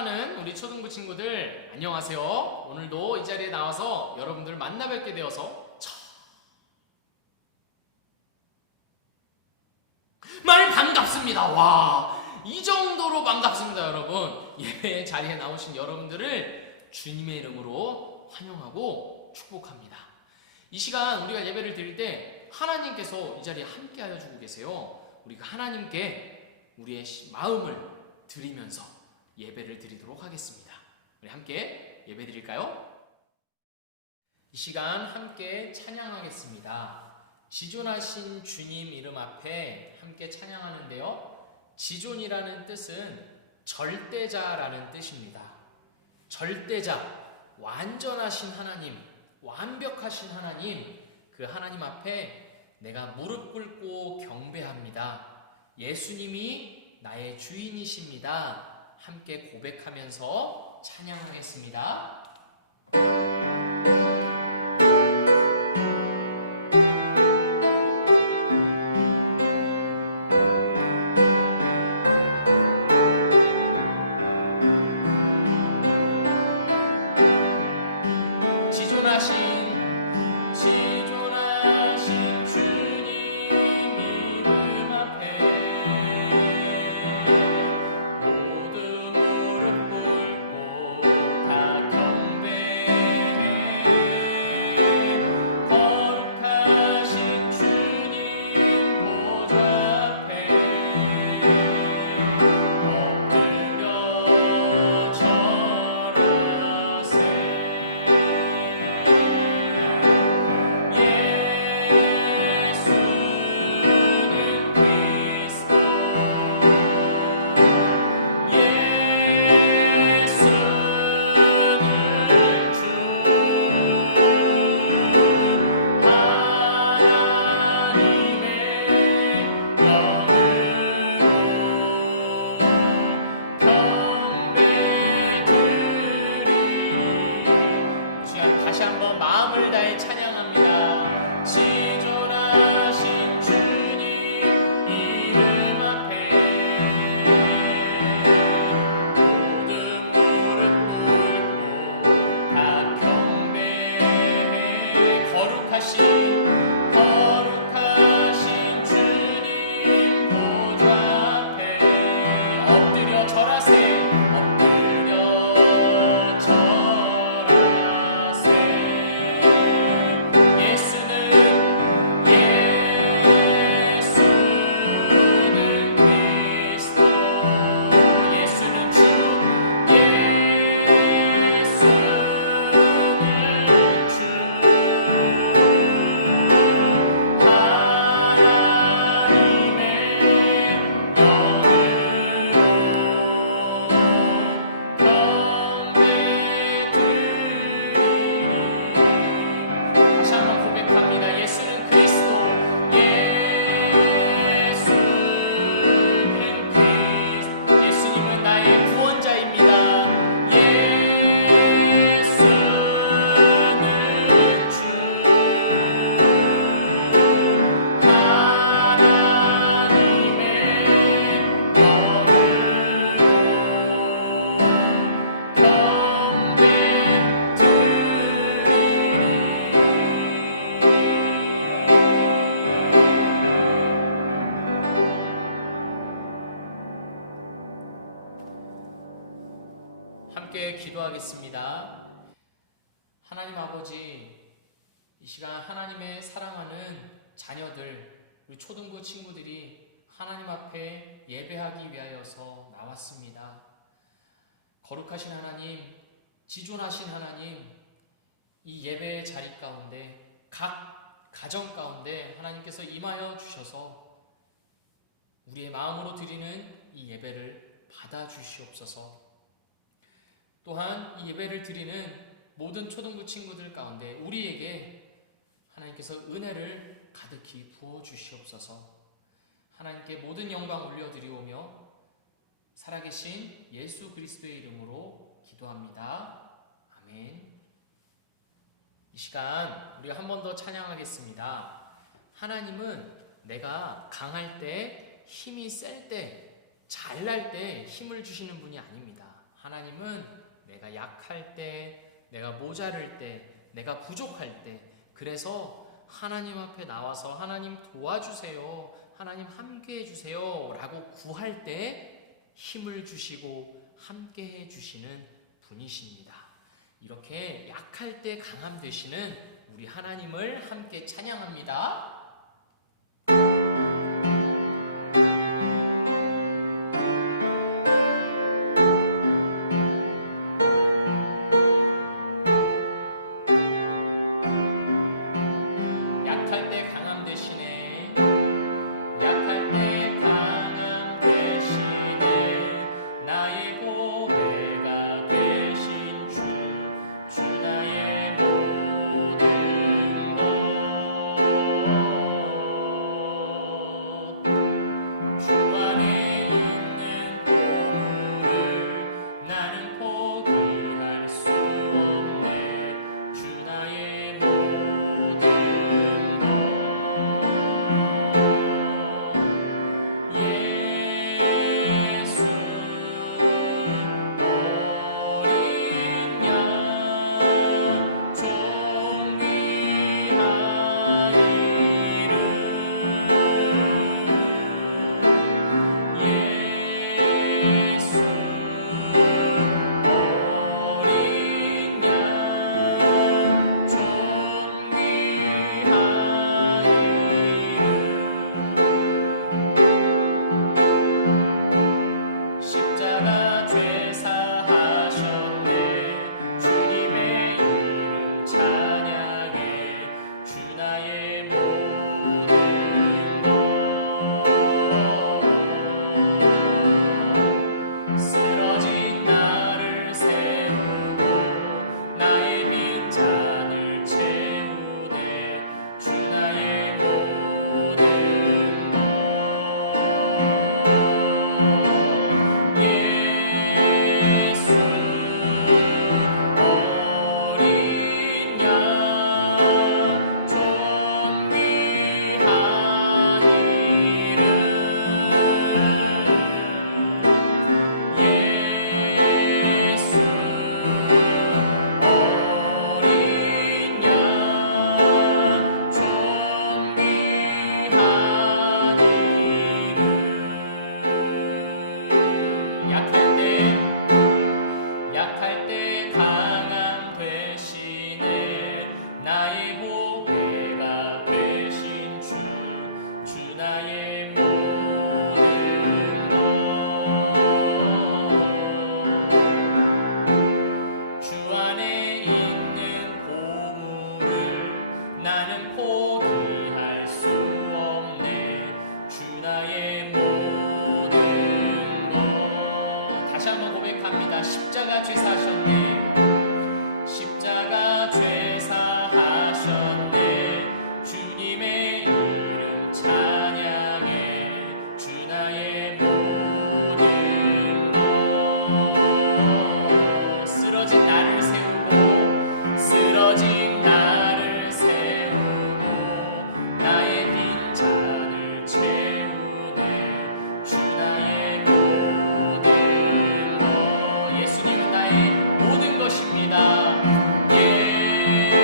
사랑하는 우리 초등부 친구들 안녕하세요. 오늘도 이 자리에 나와서 여러분들 만나 뵙게 되어서 정말 반갑습니다. 와, 이 정도로 반갑습니다. 여러분, 예배 자리에 나오신 여러분들을 주님의 이름으로 환영하고 축복합니다. 이 시간 우리가 예배를 드릴 때 하나님께서 이 자리에 함께하여 주고 계세요. 우리가 하나님께 우리의 마음을 드리면서 예배를 드리도록 하겠습니다. 우리 함께 예배 드릴까요? 이 시간 함께 찬양하겠습니다. 지존하신 주님 이름 앞에 함께 찬양하는데요, 지존이라는 뜻은 절대자라는 뜻입니다. 절대자, 완전하신 하나님, 완벽하신 하나님, 그 하나님 앞에 내가 무릎 꿇고 경배합니다. 예수님이 나의 주인이십니다. 함께 고백하면서 찬양하겠습니다. 지존하신 주님 이름 앞에 모든 무릎 꿇고 다 경배해. 거룩하신 주님 보좌 앞에 엎드려 절하세. 다시 한번 마음을 다해 찬양합니다. 지존하신 주님 이름 앞에 모든 무릎 꿇고 다 경배해. 거룩하신 주님 보좌 앞에 엎드려 절하세. 함께 기도하겠습니다. 하나님 아버지, 이 시간 하나님의 사랑하는 자녀들, 우리 초등부 친구들이 하나님 앞에 예배하기 위하여서 나왔습니다. 거룩하신 하나님, 지존하신 하나님, 이 예배의 자리 가운데, 각 가정 가운데 하나님께서 임하여 주셔서 우리의 마음으로 드리는 이 예배를 받아주시옵소서. 또한 이 예배를 드리는 모든 초등부 친구들 가운데 우리에게 하나님께서 은혜를 가득히 부어주시옵소서. 하나님께 모든 영광 올려드리오며 살아계신 예수 그리스도의 이름으로 기도합니다. 아멘. 이 시간 우리가 한 번 더 찬양하겠습니다. 하나님은 내가 강할 때, 힘이 셀 때, 잘날 때 힘을 주시는 분이 아닙니다. 하나님은 내가 약할 때, 내가 모자랄 때, 내가 부족할 때, 그래서 하나님 앞에 나와서 하나님 도와주세요, 하나님 함께 해주세요 라고 구할 때 힘을 주시고 함께 해주시는 분이십니다. 이렇게 약할 때 강함 되시는 우리 하나님을 함께 찬양합니다. 약할 때 강함 되시네, 약할 때 강함 되시네, 나의 보배가 되신 주, 주 나의 모든 것. 주 안에 있는 보물을 나는 포기할 수 없네, 주 나의 모든 것. 예수 어린 양 존귀한 이름, 예수 어린 양 존귀한 이름. 십자가 죄사하셨네, 주님의 이름 찬양해, 주 나의 모든 것. 쓰러진 나를 세우고 나의 빈잔을 채우네, 주 나의 모든 것. 예수 어린 양 존귀한 이름, 예수 어린 양 존귀한 이름. 약할 때 강함 되시네, 나의 보배가 되신 주, 주 나의 모든 것. 주 안에 있는 보물을 나는 포기할 수 없네, 주 나의 모든 것. 다시 한번 고백합니다. 십자가 죄사하셨네, 십자가 죄사하셨네, 주님의 이름 찬양해, 주 나의 모든 것. 쓰러진 나를 세우고, 쓰러진 나를 세우고 나의 빈잔을 채우네, 주 나의 모든 것. 예수님은 나의 모든 것입니다. 예수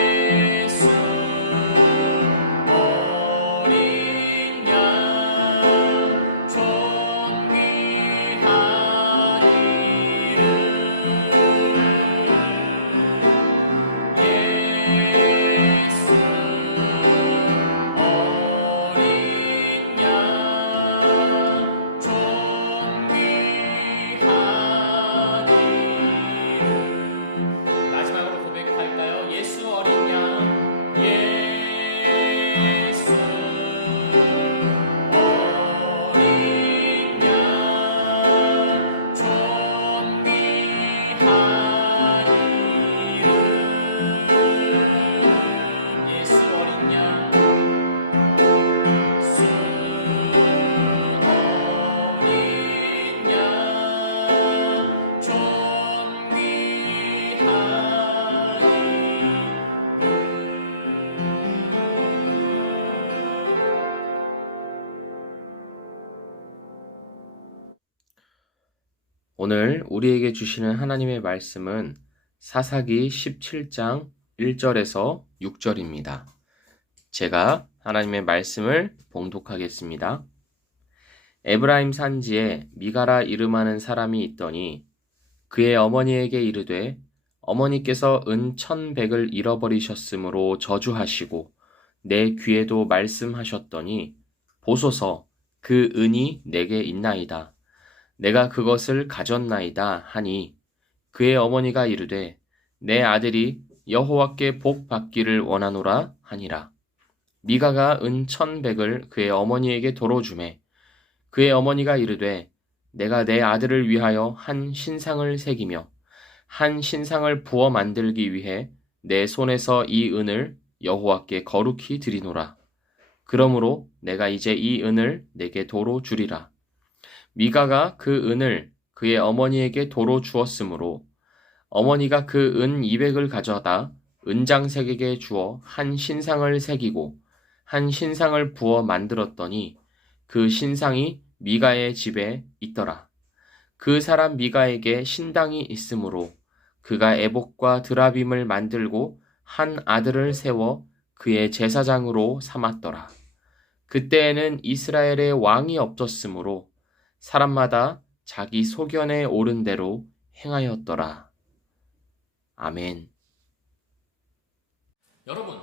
오늘 우리에게 주시는 하나님의 말씀은 사사기 17장 1절에서 6절입니다. 제가 하나님의 말씀을 봉독하겠습니다. 에브라임 산지에 미가라 이름하는 사람이 있더니 그의 어머니에게 이르되 어머니께서 은 1,100을 잃어버리셨으므로 저주하시고 내 귀에도 말씀하셨더니 보소서 그 은이 내게 있나이다. 내가 그것을 가졌나이다 하니 그의 어머니가 이르되 내 아들이 여호와께 복 받기를 원하노라 하니라. 미가가 은 1,100을 그의 어머니에게 도로 주매 그의 어머니가 이르되 내가 내 아들을 위하여 한 신상을 새기며 한 신상을 부어 만들기 위해 내 손에서 이 은을 여호와께 거룩히 드리노라. 그러므로 내가 이제 이 은을 내게 도로 주리라. 미가가 그 은을 그의 어머니에게 도로 주었으므로 어머니가 그 은 200을 가져다 은장색에게 주어 한 신상을 새기고 한 신상을 부어 만들었더니 그 신상이 미가의 집에 있더라. 그 사람 미가에게 신당이 있으므로 그가 에봇과 드라빔을 만들고 한 아들을 세워 그의 제사장으로 삼았더라. 그때에는 이스라엘에 왕이 없었으므로 사람마다 자기 소견에 오른 대로 행하였더라. 아멘. 여러분,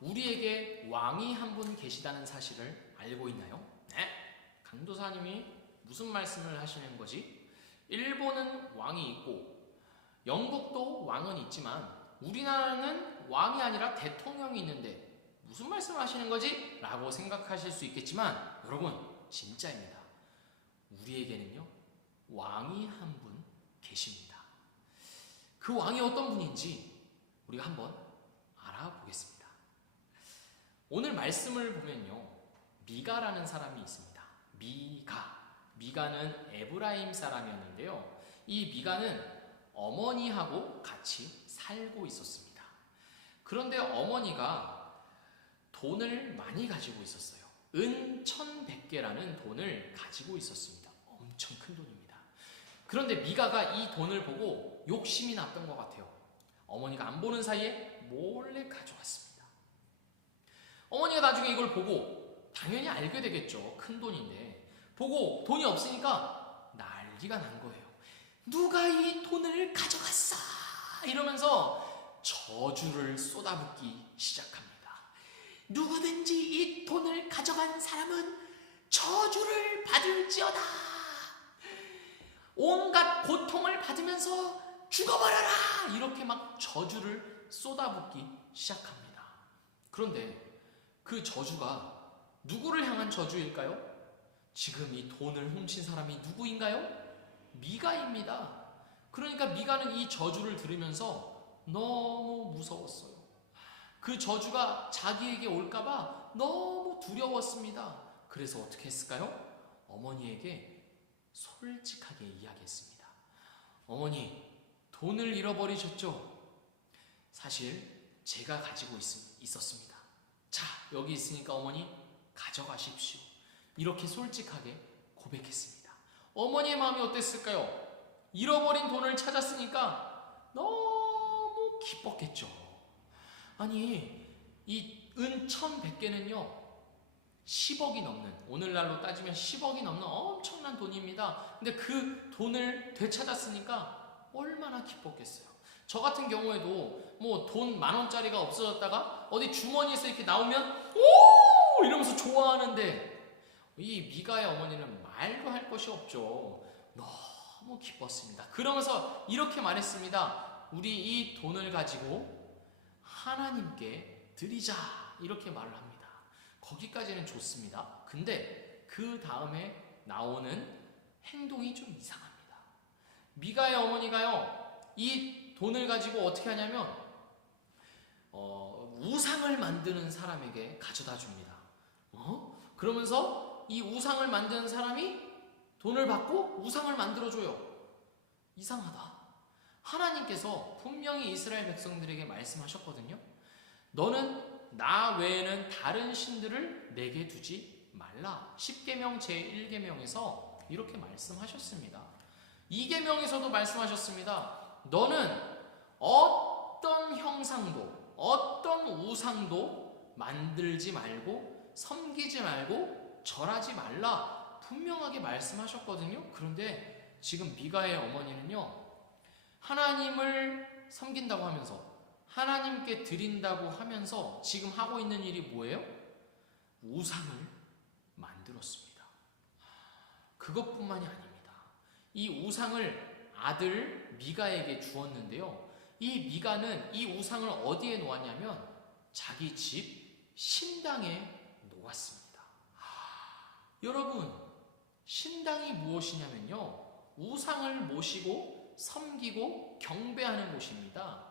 우리에게 왕이 한 분 계시다는 사실을 알고 있나요? 네. 강도사님이 무슨 말씀을 하시는 거지? 일본은 왕이 있고 영국도 왕은 있지만 우리나라는 왕이 아니라 대통령이 있는데 무슨 말씀을 하시는 거지? 라고 생각하실 수 있겠지만 여러분, 진짜입니다. 우리에게는요, 왕이 한 분 계십니다. 그 왕이 어떤 분인지 우리가 한번 알아보겠습니다. 오늘 말씀을 보면요, 미가라는 사람이 있습니다. 미가는 에브라임 사람이었는데요. 이 미가는 어머니하고 같이 살고 있었습니다. 그런데 어머니가 돈을 많이 가지고 있었어요. 은 1,100개라는 돈을 가지고 있었습니다. 엄청 큰 돈입니다. 그런데 미가가 이 돈을 보고 욕심이 났던 것 같아요. 어머니가 안 보는 사이에 몰래 가져왔습니다. 어머니가 나중에 이걸 보고 당연히 알게 되겠죠. 큰 돈인데. 보고 돈이 없으니까 난리가 난 거예요. 누가 이 돈을 가져갔어? 이러면서 저주를 쏟아붓기 시작합니다. 누구든지 이 돈을 가져간 사람은 저주를 받을지어다. 온갖 고통을 받으면서 죽어버려라. 이렇게 막 저주를 쏟아붓기 시작합니다. 그런데 그 저주가 누구를 향한 저주일까요? 지금 이 돈을 훔친 사람이 누구인가요? 미가입니다. 그러니까 미가는 이 저주를 들으면서 너무 무서웠어요. 그 저주가 자기에게 올까봐 너무 두려웠습니다. 그래서 어떻게 했을까요? 어머니에게 솔직하게 이야기했습니다. 어머니, 돈을 잃어버리셨죠? 사실 제가 가지고 있었습니다. 자, 여기 있으니까 어머니 가져가십시오. 이렇게 솔직하게 고백했습니다. 어머니의 마음이 어땠을까요? 잃어버린 돈을 찾았으니까 너무 기뻤겠죠. 아니, 이 은 1,100개는요 10억이 넘는, 오늘날로 따지면 10억이 넘는 엄청난 돈입니다. 근데 그 돈을 되찾았으니까 얼마나 기뻤겠어요. 저 같은 경우에도 뭐 돈 10,000원짜리가 없어졌다가 어디 주머니에서 이렇게 나오면 오! 이러면서 좋아하는데 이 미가의 어머니는 말도 할 것이 없죠. 너무 기뻤습니다. 그러면서 이렇게 말했습니다. 우리 이 돈을 가지고 하나님께 드리자. 이렇게 말을 합니다. 거기까지는 좋습니다. 근데 그 다음에 나오는 행동이 좀 이상합니다. 미가의 어머니가요, 이 돈을 가지고 어떻게 하냐면 우상을 만드는 사람에게 가져다 줍니다. 그러면서 이 우상을 만드는 사람이 돈을 받고 우상을 만들어줘요. 이상하다. 하나님께서 분명히 이스라엘 백성들에게 말씀하셨거든요. 너는 나 외에는 다른 신들을 내게 두지 말라. 10계명 제1계명에서 이렇게 말씀하셨습니다. 이계명에서도 말씀하셨습니다. 너는 어떤 형상도 어떤 우상도 만들지 말고 섬기지 말고 절하지 말라 분명하게 말씀하셨거든요. 그런데 지금 미가의 어머니는요, 하나님을 섬긴다고 하면서 하나님께 드린다고 하면서 지금 하고 있는 일이 뭐예요? 우상을 만들었습니다. 그것뿐만이 아닙니다. 이 우상을 아들 미가에게 주었는데요, 이 미가는 이 우상을 어디에 놓았냐면 자기 집 신당에 놓았습니다. 여러분, 신당이 무엇이냐면요, 우상을 모시고 섬기고 경배하는 곳입니다.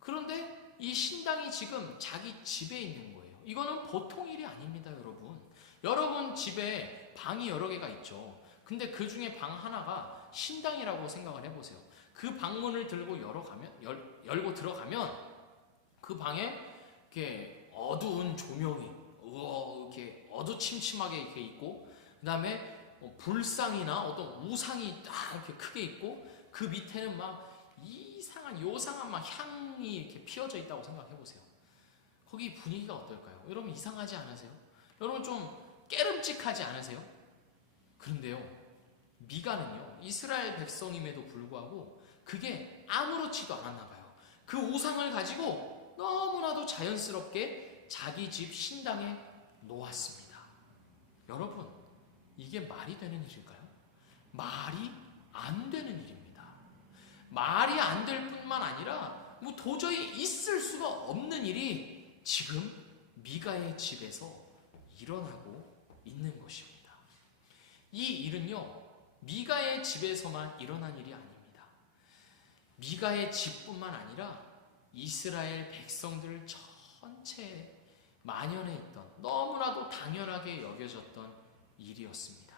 그런데 이 신당이 지금 자기 집에 있는 거예요. 이거는 보통 일이 아닙니다, 여러분. 여러분 집에 방이 여러 개가 있죠. 근데 그 중에 방 하나가 신당이라고 생각을 해보세요. 그 방문을 열고 들어가면 그 방에 이렇게 어두운 조명이 이렇게 어두침침하게 이렇게 있고, 그 다음에 불상이나 어떤 우상이 딱 이렇게 크게 있고, 그 밑에는 막 이상한 요상한 막 향이 이렇게 피어져 있다고 생각해 보세요. 거기 분위기가 어떨까요? 여러분 이상하지 않으세요? 여러분 좀 깨름직하지 않으세요? 그런데요, 미가는요, 이스라엘 백성임에도 불구하고 그게 아무렇지도 않았나 봐요. 그 우상을 가지고 너무나도 자연스럽게 자기 집 신당에 놓았습니다. 여러분, 이게 말이 되는 일일까요? 말이 안 되는 일입니다. 말이 안 될 뿐만 아니라 뭐 도저히 있을 수가 없는 일이 지금 미가의 집에서 일어나고 있는 것입니다. 이 일은요, 미가의 집에서만 일어난 일이 아닙니다. 미가의 집뿐만 아니라 이스라엘 백성들 전체에 만연해 있던, 너무나도 당연하게 여겨졌던 일이었습니다.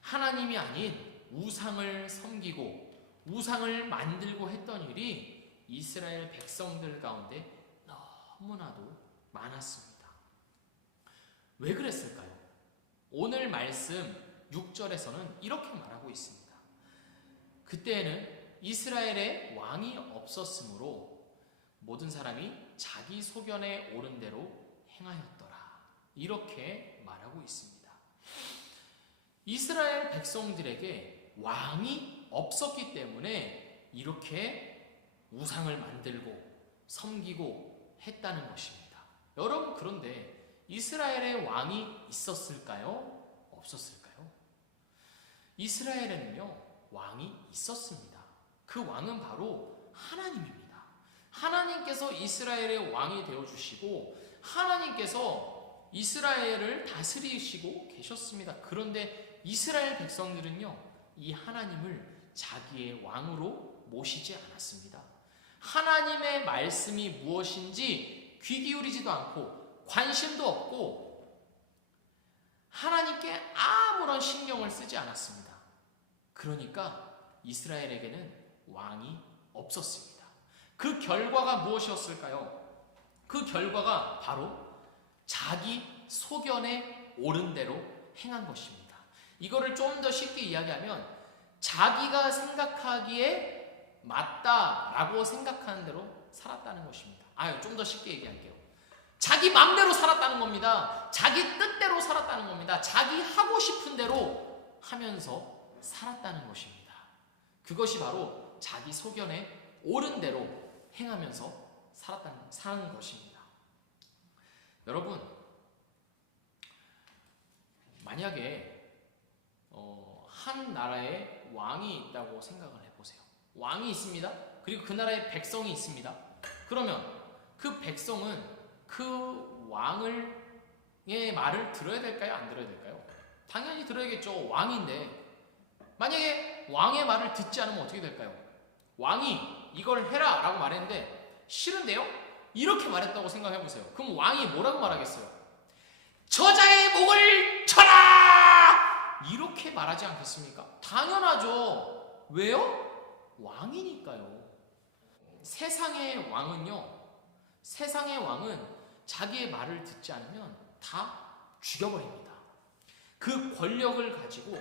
하나님이 아닌 우상을 섬기고 우상을 만들고 했던 일이 이스라엘 백성들 가운데 너무나도 많았습니다. 왜 그랬을까요? 오늘 말씀 6절에서는 이렇게 말하고 있습니다. 그때에는 이스라엘에 왕이 없었으므로 모든 사람이 자기 소견에 옳은 대로 행하였더라. 이렇게 말하고 있습니다. 이스라엘 백성들에게 왕이 없었기 때문에 이렇게 우상을 만들고 섬기고 했다는 것입니다. 여러분, 그런데 이스라엘에 왕이 있었을까요? 없었을까요? 이스라엘에는요, 왕이 있었습니다. 그 왕은 바로 하나님입니다. 하나님께서 이스라엘의 왕이 되어주시고 하나님께서 이스라엘을 다스리시고 계셨습니다. 그런데 이스라엘 백성들은요, 이 하나님을 자기의 왕으로 모시지 않았습니다. 하나님의 말씀이 무엇인지 귀 기울이지도 않고 관심도 없고 하나님께 아무런 신경을 쓰지 않았습니다. 그러니까 이스라엘에게는 왕이 없었습니다. 그 결과가 무엇이었을까요? 그 결과가 바로 자기 소견에 옳은 대로 행한 것입니다. 이거를 좀 더 쉽게 이야기하면 자기가 생각하기에 맞다라고 생각하는 대로 살았다는 것입니다. 좀 더 쉽게 얘기할게요. 자기 맘대로 살았다는 겁니다. 자기 뜻대로 살았다는 겁니다. 자기 하고 싶은 대로 하면서 살았다는 것입니다. 그것이 바로 자기 소견에 옳은 대로 행하면서 사는 것입니다. 여러분, 만약에 한 나라에 왕이 있다고 생각을 해보세요. 왕이 있습니다. 그리고 그 나라에 백성이 있습니다. 그러면 그 백성은 그 왕의 말을 들어야 될까요? 안 들어야 될까요? 당연히 들어야겠죠. 왕인데 만약에 왕의 말을 듣지 않으면 어떻게 될까요? 왕이 이걸 해라 라고 말했는데 싫은데요? 이렇게 말했다고 생각해보세요. 그럼 왕이 뭐라고 말하겠어요? 저자의 목을 쳐라! 이렇게 말하지 않겠습니까? 당연하죠. 왜요? 왕이니까요. 세상의 왕은 자기의 말을 듣지 않으면 다 죽여버립니다. 그 권력을 가지고,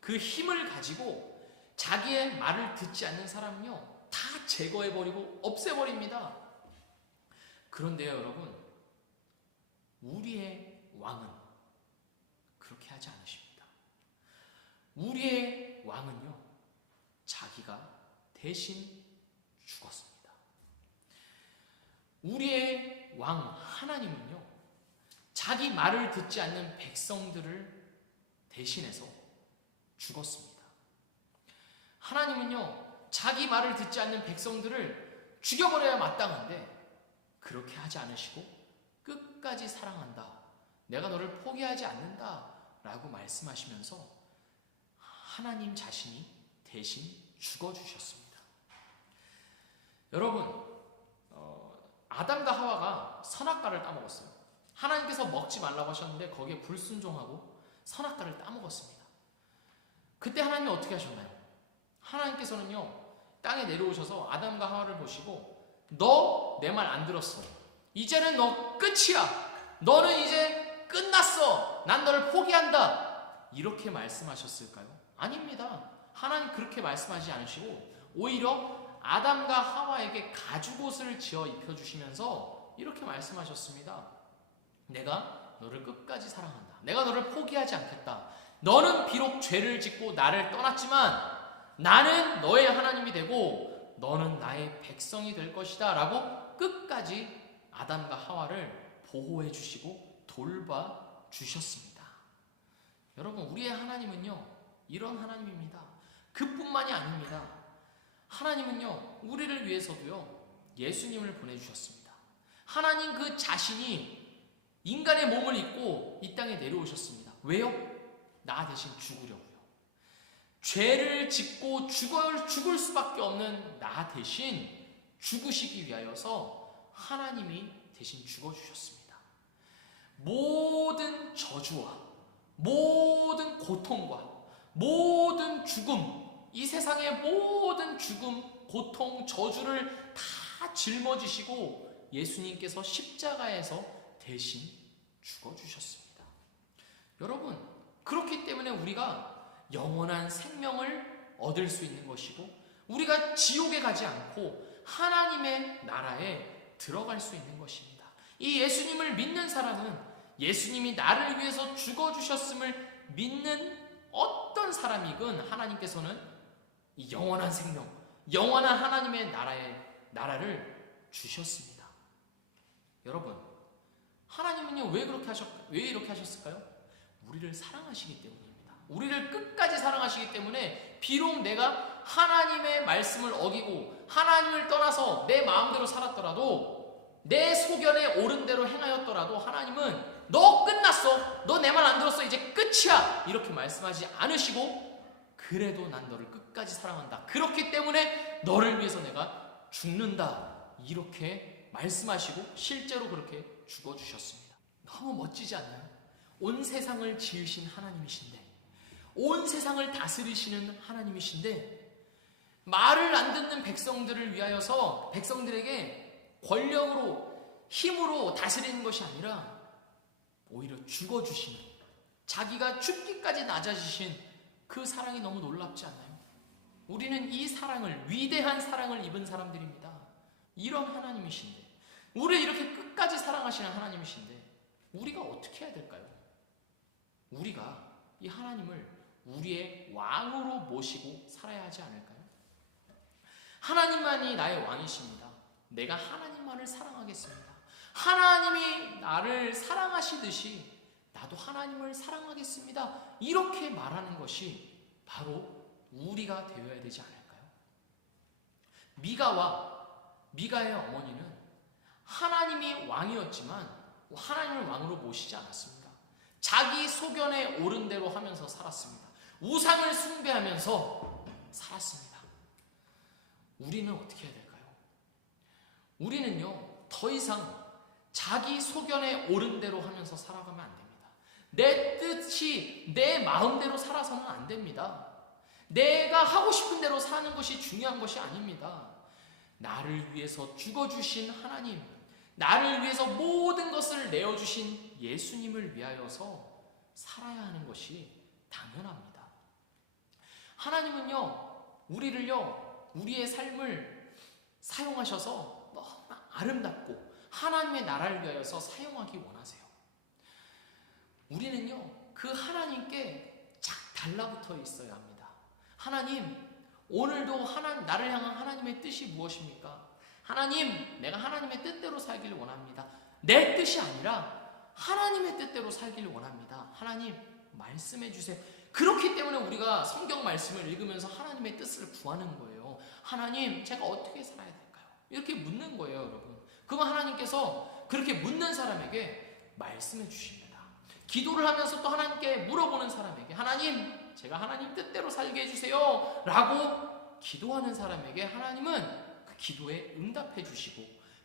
그 힘을 가지고 자기의 말을 듣지 않는 사람은요, 다 제거해버리고 없애버립니다. 그런데요, 여러분, 우리의 왕은 그렇게 하지 않으십니다. 우리의 왕은요, 자기가 대신 죽었습니다. 우리의 왕 하나님은요, 자기 말을 듣지 않는 백성들을 대신해서 죽었습니다. 하나님은요, 자기 말을 듣지 않는 백성들을 죽여버려야 마땅한데 그렇게 하지 않으시고 끝까지 사랑한다, 내가 너를 포기하지 않는다 라고 말씀하시면서 하나님 자신이 대신 죽어주셨습니다. 여러분, 아담과 하와가 선악과를 따먹었어요. 하나님께서 먹지 말라고 하셨는데 거기에 불순종하고 선악과를 따먹었습니다. 그때 하나님이 어떻게 하셨나요? 하나님께서는요, 땅에 내려오셔서 아담과 하와를 보시고 너 내 말 안 들었어. 이제는 너 끝이야. 너는 이제 끝났어. 난 너를 포기한다. 이렇게 말씀하셨을까요? 아닙니다. 하나님 그렇게 말씀하지 않으시고 오히려 아담과 하와에게 가죽옷을 지어 입혀주시면서 이렇게 말씀하셨습니다. 내가 너를 끝까지 사랑한다. 내가 너를 포기하지 않겠다. 너는 비록 죄를 짓고 나를 떠났지만 나는 너의 하나님이 되고 너는 나의 백성이 될 것이다 라고 끝까지 아담과 하와를 보호해 주시고 돌봐 주셨습니다. 여러분, 우리의 하나님은요, 이런 하나님입니다. 그뿐만이 아닙니다. 하나님은요, 우리를 위해서도요, 예수님을 보내주셨습니다. 하나님 그 자신이 인간의 몸을 입고 이 땅에 내려오셨습니다. 왜요? 나 대신 죽으려고요. 죄를 짓고 죽을 수밖에 없는 나 대신 죽으시기 위하여서 하나님이 대신 죽어주셨습니다. 모든 저주와 모든 고통과 모든 죽음, 이 세상의 모든 죽음, 고통, 저주를 다 짊어지시고 예수님께서 십자가에서 대신 죽어주셨습니다. 여러분, 그렇기 때문에 우리가 영원한 생명을 얻을 수 있는 것이고 우리가 지옥에 가지 않고 하나님의 나라에 들어갈 수 있는 것입니다. 이 예수님을 믿는 사람은 예수님이 나를 위해서 죽어주셨음을 믿는 어떤 사람이건 하나님께서는 이 영원한 생명, 영원한 하나님의 나라를 주셨습니다. 여러분, 하나님은요, 왜 이렇게 하셨을까요? 우리를 사랑하시기 때문입니다. 우리를 끝까지 사랑하시기 때문에 비록 내가 하나님의 말씀을 어기고 하나님을 떠나서 내 마음대로 살았더라도 내 소견에 옳은 대로 행하였더라도 하나님은 너 끝났어. 너 내 말 안 들었어. 이제 끝이야. 이렇게 말씀하지 않으시고 그래도 난 너를 끝까지 사랑한다. 그렇기 때문에 너를 위해서 내가 죽는다. 이렇게 말씀하시고 실제로 그렇게 죽어주셨습니다. 너무 멋지지 않나요? 온 세상을 지으신 하나님이신데, 온 세상을 다스리시는 하나님이신데 말을 안 듣는 백성들을 위하여서 백성들에게 권력으로 힘으로 다스리는 것이 아니라 오히려 죽어주시는, 자기가 죽기까지 낮아지신 그 사랑이 너무 놀랍지 않나요? 우리는 이 사랑을, 위대한 사랑을 입은 사람들입니다. 이런 하나님이신데, 우리를 이렇게 끝까지 사랑하시는 하나님이신데 우리가 어떻게 해야 될까요? 우리가 이 하나님을 우리의 왕으로 모시고 살아야 하지 않을까요? 하나님만이 나의 왕이십니다. 내가 하나님만을 사랑하겠습니다. 하나님이 나를 사랑하시듯이 나도 하나님을 사랑하겠습니다. 이렇게 말하는 것이 바로 우리가 되어야 되지 않을까요? 미가와 미가의 어머니는 하나님이 왕이었지만 하나님을 왕으로 모시지 않았습니다. 자기 소견에 옳은 대로 하면서 살았습니다. 우상을 숭배하면서 살았습니다. 우리는 어떻게 해야 될까요? 우리는요, 더 이상 자기 소견에 옳은 대로 하면서 살아가면 안 됩니다. 내 뜻이 내 마음대로 살아서는 안 됩니다. 내가 하고 싶은 대로 사는 것이 중요한 것이 아닙니다. 나를 위해서 죽어주신 하나님, 나를 위해서 모든 것을 내어주신 예수님을 위하여서 살아야 하는 것이 당연합니다. 하나님은요, 우리의 삶을 사용하셔서 너무 아름답고 하나님의 나라를 위하여서 사용하기 원하세요. 우리는요, 그 하나님께 쫙 달라붙어 있어야 합니다. 하나님, 오늘도 나를 향한 하나님의 뜻이 무엇입니까? 하나님, 내가 하나님의 뜻대로 살기를 원합니다. 내 뜻이 아니라 하나님의 뜻대로 살기를 원합니다. 하나님, 말씀해 주세요. 그렇기 때문에 우리가 성경 말씀을 읽으면서 하나님의 뜻을 구하는 거예요. 하나님, 제가 어떻게 살아야 될까요? 이렇게 묻는 거예요, 여러분. 그거 하나님께서 그렇게 묻는 사람에게 말씀해 주십니다. 기도를 하면서 또 하나님께 물어보는 사람에게 하나님, 제가 하나님 뜻대로 살게 해주세요 라고 기도하는 사람에게 하나님은 그 기도에 응답해 주시고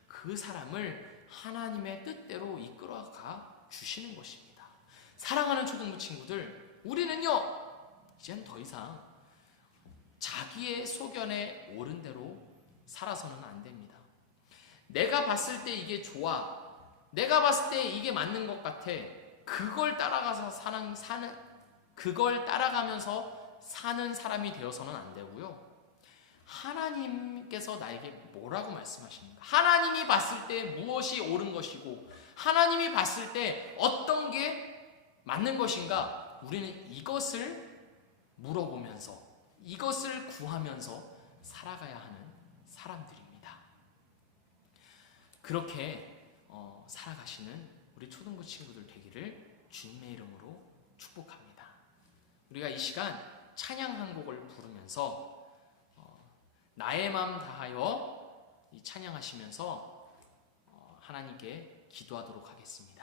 그 사람을 하나님의 뜻대로 이끌어가 주시는 것입니다. 사랑하는 초등부 친구들, 우리는요 이젠 더 이상 자기의 소견에 옳은 대로 살아서는 안 됩니다. 내가 봤을 때 이게 좋아, 내가 봤을 때 이게 맞는 것 같아, 그걸 따라가면서 사는 사람이 되어서는 안 되고요. 하나님께서 나에게 뭐라고 말씀하십니까? 하나님이 봤을 때 무엇이 옳은 것이고 하나님이 봤을 때 어떤 게 맞는 것인가? 우리는 이것을 물어보면서 이것을 구하면서 살아가야 하는 사람들입니다. 그렇게 살아가시는 우리 초등부 친구들 되기를 주님의 이름으로 축복합니다. 우리가 이 시간 찬양 한 곡을 부르면서 나의 마음 다하여 이 찬양하시면서 하나님께 기도하도록 하겠습니다.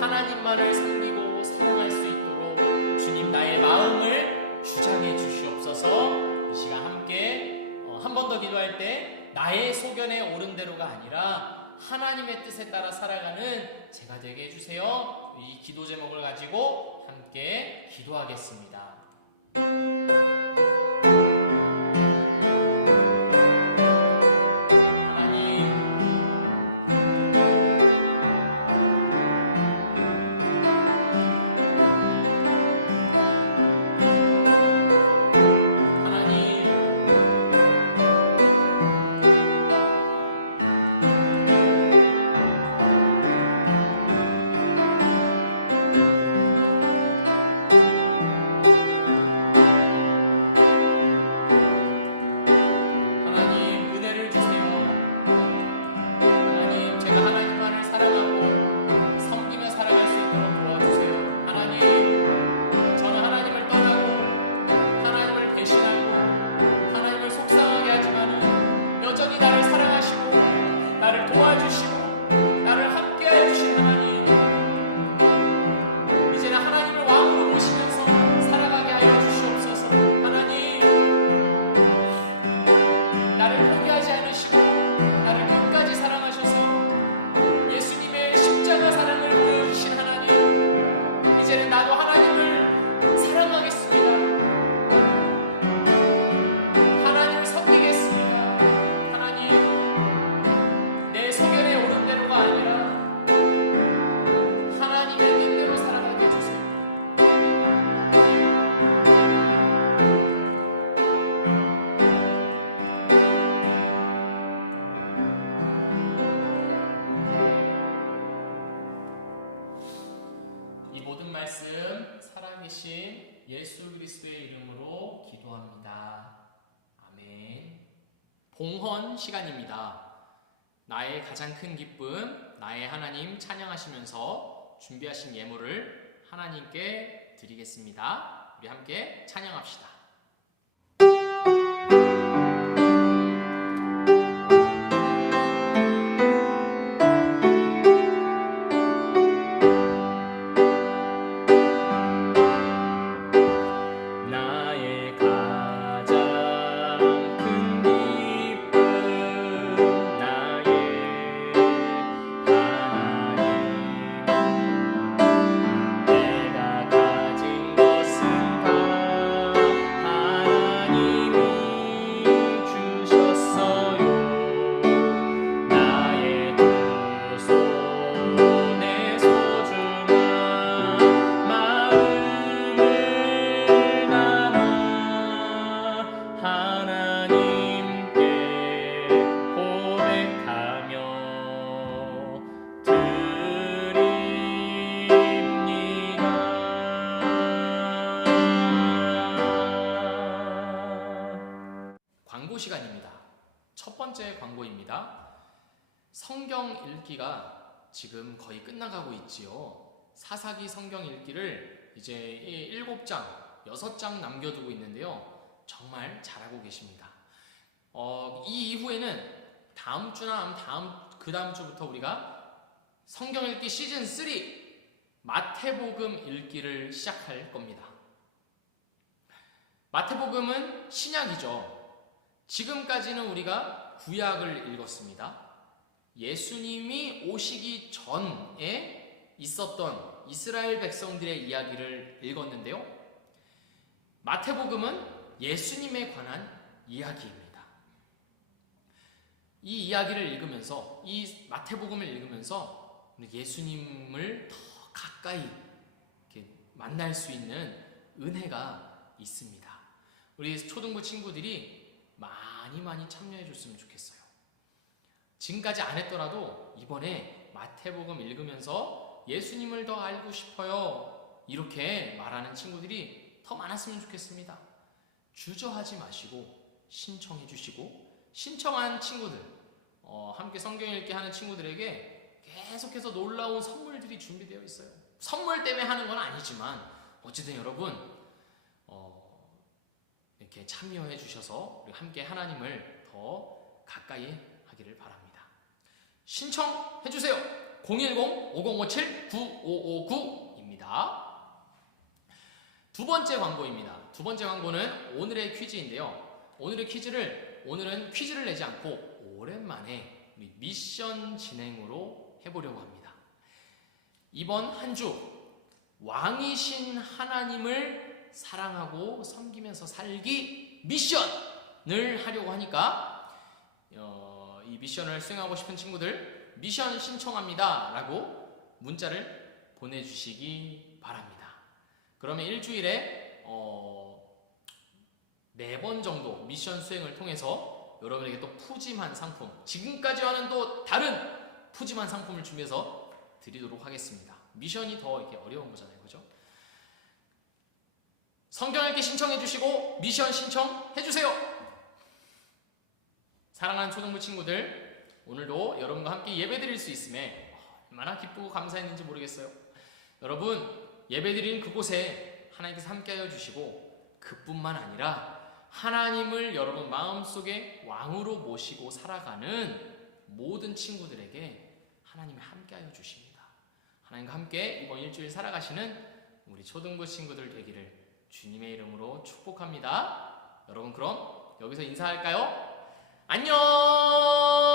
하나님만을 섬기고 사랑할 수 있도록 주님 나의 마음을 주장해 주시옵소서. 이 시간 함께 한 번 더 기도할 때 나의 소견에 옳은 대로가 아니라 하나님의 뜻에 따라 살아가는 제가 되게 해주세요. 이 기도 제목을 가지고 함께 기도하겠습니다. 모든 말씀 살아계신 예수 그리스도의 이름으로 기도합니다. 아멘. 봉헌 시간입니다. 나의 가장 큰 기쁨, 나의 하나님 찬양하시면서 준비하신 예물을 하나님께 드리겠습니다. 우리 함께 찬양합시다. 광고 시간입니다. 첫 번째 광고입니다. 성경 읽기가 지금 거의 끝나가고 있지요. 사사기 성경 읽기를 이제 7장, 6장 남겨두고 있는데요. 정말 잘하고 계십니다. 이 이후에는 다음 주나 그 다음 주부터 우리가 성경 읽기 시즌 3 마태복음 읽기를 시작할 겁니다. 마태복음은 신약이죠. 지금까지는 우리가 구약을 읽었습니다. 예수님이 오시기 전에 있었던 이스라엘 백성들의 이야기를 읽었는데요. 마태복음은 예수님에 관한 이야기입니다. 이 이야기를 읽으면서, 이 마태복음을 읽으면서 예수님을 더 가까이 이렇게 만날 수 있는 은혜가 있습니다. 우리 초등부 친구들이 많이 참여해 줬으면 좋겠어요. 지금까지 안 했더라도 이번에 마태복음 읽으면서 예수님을 더 알고 싶어요, 이렇게 말하는 친구들이 더 많았으면 좋겠습니다. 주저하지 마시고 신청해 주시고, 신청한 친구들, 함께 성경 읽기 하는 친구들에게 계속해서 놀라운 선물들이 준비되어 있어요. 선물 때문에 하는 건 아니지만 어쨌든 여러분 이렇게 참여해 주셔서 우리 함께 하나님을 더 가까이 하기를 바랍니다. 신청해 주세요. 010-5057-9559입니다. 두 번째 광고입니다. 두 번째 광고는 오늘의 퀴즈인데요. 오늘은 퀴즈를 내지 않고 오랜만에 우리 미션 진행으로 해보려고 합니다. 이번 한 주 왕이신 하나님을 사랑하고 섬기면서 살기 미션을 하려고 하니까 이 미션을 수행하고 싶은 친구들 미션 신청합니다 라고 문자를 보내주시기 바랍니다. 그러면 일주일에 4번 정도 미션 수행을 통해서 여러분에게 또 푸짐한 상품, 지금까지와는 또 다른 푸짐한 상품을 준비해서 드리도록 하겠습니다. 미션이 더 이렇게 어려운 거잖아요, 그죠? 성경 읽기 신청해 주시고 미션 신청해 주세요. 사랑하는 초등부 친구들, 오늘도 여러분과 함께 예배 드릴 수 있음에 얼마나 기쁘고 감사했는지 모르겠어요. 여러분, 예배 드리는 그곳에 하나님께서 함께하여 주시고, 그뿐만 아니라 하나님을 여러분 마음속에 왕으로 모시고 살아가는 모든 친구들에게 하나님이 함께하여 주십니다. 하나님과 함께 이번 일주일 살아가시는 우리 초등부 친구들 되기를 주님의 이름으로 축복합니다. 여러분, 그럼 여기서 인사할까요? 안녕!